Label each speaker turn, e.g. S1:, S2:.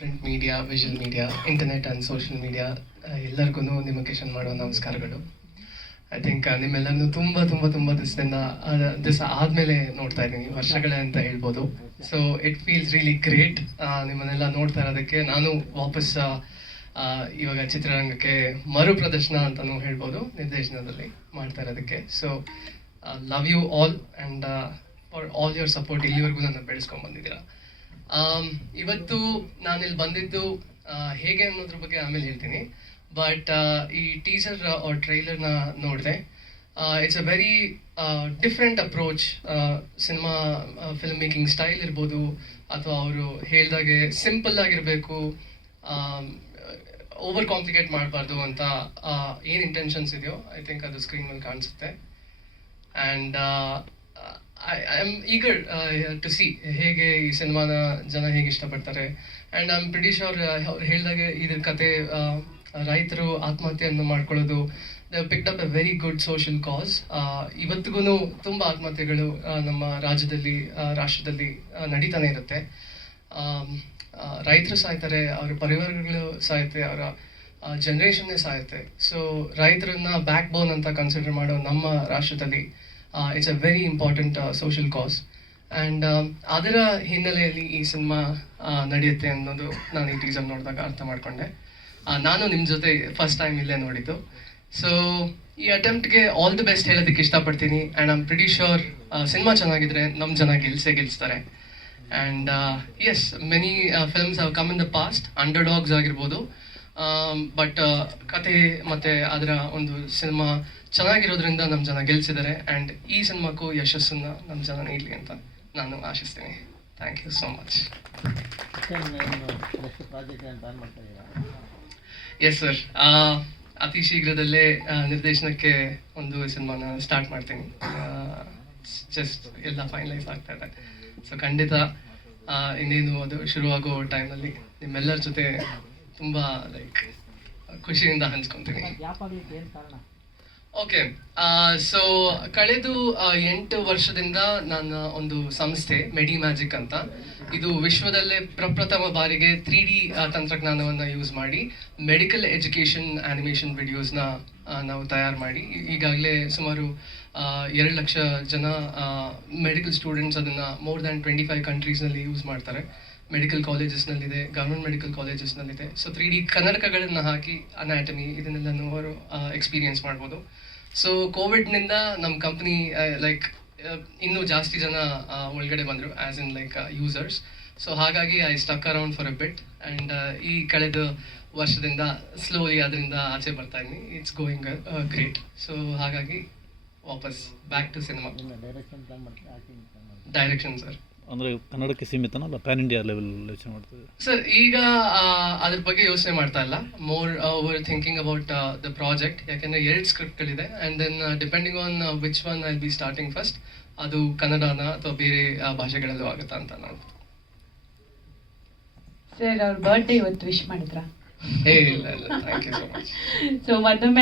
S1: Print media visual media internet and social media ಎಲ್ಲರಿಗೂ ನಿಮ್ಮ ಕಿಶನ್ ಮಾಡುವ ನಮಸ್ಕಾರಗಳು. ಐ ಥಿಂಕ್ ನಿಮ್ಮೆಲ್ಲರನ್ನು ತುಂಬ ತುಂಬ ತುಂಬ ದಿವಸದಿಂದ ದಿವಸ ಆದಮೇಲೆ ನೋಡ್ತಾ ಇದ್ದೀನಿ ವರ್ಷಗಳೇ ಅಂತ ಹೇಳ್ಬೋದು. So it feels really great ನಿಮ್ಮನ್ನೆಲ್ಲ ನೋಡ್ತಾ ಇರೋದಕ್ಕೆ ನಾನು ವಾಪಸ್ ಇವಾಗ ಚಿತ್ರರಂಗಕ್ಕೆ ಮರು ಪ್ರದರ್ಶನ ಅಂತಲೂ ಹೇಳ್ಬೋದು ನಿರ್ದೇಶನದಲ್ಲಿ ಮಾಡ್ತಾ ಇರೋದಕ್ಕೆ. So love you all and for all your support ಇಲ್ಲಿವರೆಗೂ ನನ್ನ ಬೆಳೆಸ್ಕೊಂಡು ಬಂದಿದ್ದೀರಾ. ಆಮ್, ಇವತ್ತು ನಾನು ಇಲ್ಲಿ ಬಂದಿದ್ದು ಹೇಗೆ ಅನ್ನೋದ್ರ ಬಗ್ಗೆ ಆಮೇಲೆ ಹೇಳ್ತೀನಿ. ಬಟ್ ಈ ಟೀಸರ್ ಆರ್ ಟ್ರೈಲರ್ನ ನೋಡಿದೆ. It's a very different approach cinema film making style ಇರ್ಬೋದು, ಅಥವಾ ಅವರು ಹೇಳ್ದಾಗೆ ಸಿಂಪಲ್ ಆಗಿರಬೇಕು ಓವರ್ ಕಾಂಪ್ಲಿಕೇಟ್ ಮಾಡಬಾರ್ದು ಅಂತ ಏನು ಇಂಟೆನ್ಷನ್ಸ್ ಇದೆಯೋ ಐ ಥಿಂಕ್ ಅದು ಸ್ಕ್ರೀನ್ ಮೇಲೆ ಕಾಣಿಸುತ್ತೆ. And I am eager to see ಹೇಗೆ ಈ ಸಿನಿಮಾನ ಜನ ಹೇಗೆ ಇಷ್ಟಪಡ್ತಾರೆ. ಆ್ಯಂಡ್ ಐ ಆಮ್ ಪ್ರಿಟಿ ಅವ್ರು ಅವ್ರು ಹೇಳಿದಾಗೆ ಇದ್ರ ಕತೆ ರೈತರು ಆತ್ಮಹತ್ಯೆಯನ್ನು ಮಾಡ್ಕೊಳ್ಳೋದು the picked up a very good social cause ಇವತ್ತಿಗೂ ತುಂಬ ಆತ್ಮಹತ್ಯೆಗಳು ನಮ್ಮ ರಾಜ್ಯದಲ್ಲಿ ರಾಷ್ಟ್ರದಲ್ಲಿ ನಡೀತಾನೆ ಇರುತ್ತೆ. ರೈತರು ಸಾಯ್ತಾರೆ, ಅವ್ರ ಪರಿವಾರಗಳು ಸಾಯುತ್ತೆ ಅವರ ಜನ್ರೇಷನ್ನೇ ಸಾಯುತ್ತೆ ಸೊ ರೈತರನ್ನ ಬ್ಯಾಕ್ ಬೋನ್ ಅಂತ ಕನ್ಸಿಡರ್ ಮಾಡೋ ನಮ್ಮ ರಾಷ್ಟ್ರದಲ್ಲಿ it's a very important social cause and ಅದರ ಹಿನ್ನೆಲೆಯಲ್ಲಿ ಈ ಸಿನಿಮಾ ನಡೆಯುತ್ತೆ ಅನ್ನೋದು ನಾನು ಈ ಟೀಸರ್ ನೋಡಿದಾಗ ಅರ್ಥ ಮಾಡಿಕೊಂಡೆ. ನಾನು ನಿಮ್ಮ ಜೊತೆ ಫಸ್ಟ್ ಟೈಮ್ ಇಲ್ಲೇ ನೋಡಿದ್ದು. ಸೊ ಈ ಅಟೆಂಪ್ಟ್ಗೆ ಆಲ್ ದಿ ಬೆಸ್ಟ್ ಹೇಳೋದಕ್ಕೆ ಇಷ್ಟಪಡ್ತೀನಿ. And I'm pretty sure cinema ಚೆನ್ನಾಗಿದ್ರೆ ನಮ್ಮ ಜನ ಗೆಲ್ಸೇ ಗೆಲ್ಸ್ತಾರೆ. And as many films have come in the past underdogs ಆಗಿರ್ಬೋದು. ಬಟ್ ಕತೆ ಮತ್ತು ಅದರ ಒಂದು ಸಿನಿಮಾ ಚೆನ್ನಾಗಿರೋದ್ರಿಂದ ನಮ್ಮ ಜನ ಗೆಲ್ಸಿದ್ದಾರೆ ಆ್ಯಂಡ್ ಈ ಸಿನಿಮಾಕ್ಕೂ ಯಶಸ್ಸನ್ನು ನಮ್ಮ ಜನ ನೀಡಲಿ ಅಂತ ನಾನು ಆಶಿಸ್ತೀನಿ. Thank you so much yes sir ಅತಿ ಶೀಘ್ರದಲ್ಲೇ ನಿರ್ದೇಶನಕ್ಕೆ ಒಂದು ಸಿನಿಮಾನ ಸ್ಟಾರ್ಟ್ ಮಾಡ್ತೀನಿ. ಜಸ್ಟ್ ಎಲ್ಲ ಫೈನಲೈಸ್ ಆಗ್ತಾ ಇದೆ. ಸೊ ಖಂಡಿತ ಇನ್ನೇನು ಅದು ಶುರುವಾಗೋ ಟೈಮಲ್ಲಿ ನಿಮ್ಮೆಲ್ಲರ ಜೊತೆ ತುಂಬ ಲೈಕ್ ಖುಷಿಯಿಂದ ಹಂಚ್ಕೊತೀನಿ. ಓಕೆ ಸೊ ಕಳೆದು ಆ, ಎಂಟು ವರ್ಷದಿಂದ ನನ್ನ ಒಂದು ಸಂಸ್ಥೆ ಮೆಡಿ ಮ್ಯಾಜಿಕ್ ಅಂತ ಇದು ವಿಶ್ವದಲ್ಲೇ ಪ್ರಪ್ರಥಮ ಬಾರಿಗೆ ತ್ರೀ ಡಿ ತಂತ್ರಜ್ಞಾನವನ್ನು ಯೂಸ್ ಮಾಡಿ ಮೆಡಿಕಲ್ ಎಜುಕೇಷನ್ ಆ್ಯನಿಮೇಷನ್ ವಿಡಿಯೋಸ್ನ ನಾವು ತಯಾರು ಮಾಡಿ ಈಗಾಗಲೇ ಸುಮಾರು ಎರಡು ಲಕ್ಷ ಜನ ಮೆಡಿಕಲ್ ಸ್ಟೂಡೆಂಟ್ಸ್ ಅದನ್ನು ಮೋರ್ ದ್ಯಾನ್ ಟ್ವೆಂಟಿ ಫೈವ್ ಕಂಟ್ರೀಸ್ನಲ್ಲಿ ಯೂಸ್ ಮಾಡ್ತಾರೆ. ಮೆಡಿಕಲ್ ಕಾಲೇಜಸ್ನಲ್ಲಿದೆ ಗೌರ್ಮೆಂಟ್ ಮೆಡಿಕಲ್ ಕಾಲೇಜಸ್ನಲ್ಲಿದೆ ಸೊ ತ್ರೀ ಡಿ ಕನ್ನಡಕಗಳನ್ನು ಹಾಕಿ ಅನಾಟಮಿ ಇದನ್ನೆಲ್ಲನೂ ಅವರು ಎಕ್ಸ್ಪೀರಿಯನ್ಸ್ ಮಾಡ್ಬೋದು. ಸೊ ಕೋವಿಡ್ನಿಂದ ನಮ್ಮ ಕಂಪ್ನಿ ಲೈಕ್ ಇನ್ನೂ ಜಾಸ್ತಿ ಜನ ಒಳಗಡೆ ಬಂದರು as in like users so ಹಾಗಾಗಿ I stuck around for a bit and ಈ ಕಳೆದ ವರ್ಷದಿಂದ ಸ್ಲೋಲಿ ಅದರಿಂದ ಆಚೆ ಬರ್ತಾ ಇದ್ದೀನಿ. ಇಟ್ಸ್ ಗೋಯಿಂಗ್ ಗ್ರೇಟ್ ಸೊ ಹಾಗಾಗಿ ವಾಪಸ್ back to cinema
S2: direction
S1: sir
S3: ಅಂದರೆ ಕನ್ನಡಕ್ಕೆ ಸೀಮಿತನ ಅಲ್ಲ? ಪ್ಯಾನ್ ಇಂಡಿಯಾ ಲೆವೆಲ್ ಯೋಚನೆ ಮಾಡ್ತಿದೆ
S1: ಸರ್ ಈಗ ಅದ್ರ ಬಗ್ಗೆ ಯೋಚನೆ ಮಾಡ್ತಾ ಇಲ್ಲ. More over thinking about the project ಯಾಕಂದ್ರೆ ಎರಡು ಸ್ಕ್ರಿಪ್ಟ್ಗಳಿದೆ and then depending on which one I be starting first ಅದು ಕನ್ನಡನ ಅಥವಾ ಬೇರೆ ಭಾಷೆಗಳಲ್ಲೂ ಆಗುತ್ತಾ ಅಂತ ನಾನು
S4: ಸರ್ ಅವ್ರ ಬರ್ಡೇ ಇವತ್ತು ವಿಶ್ ಮಾಡಿದ್ರಾ?
S1: ಏ ಇಲ್ಲ ಇಲ್ಲ. Thank you so much
S4: so ಮತ್ತೊಮ್ಮೆ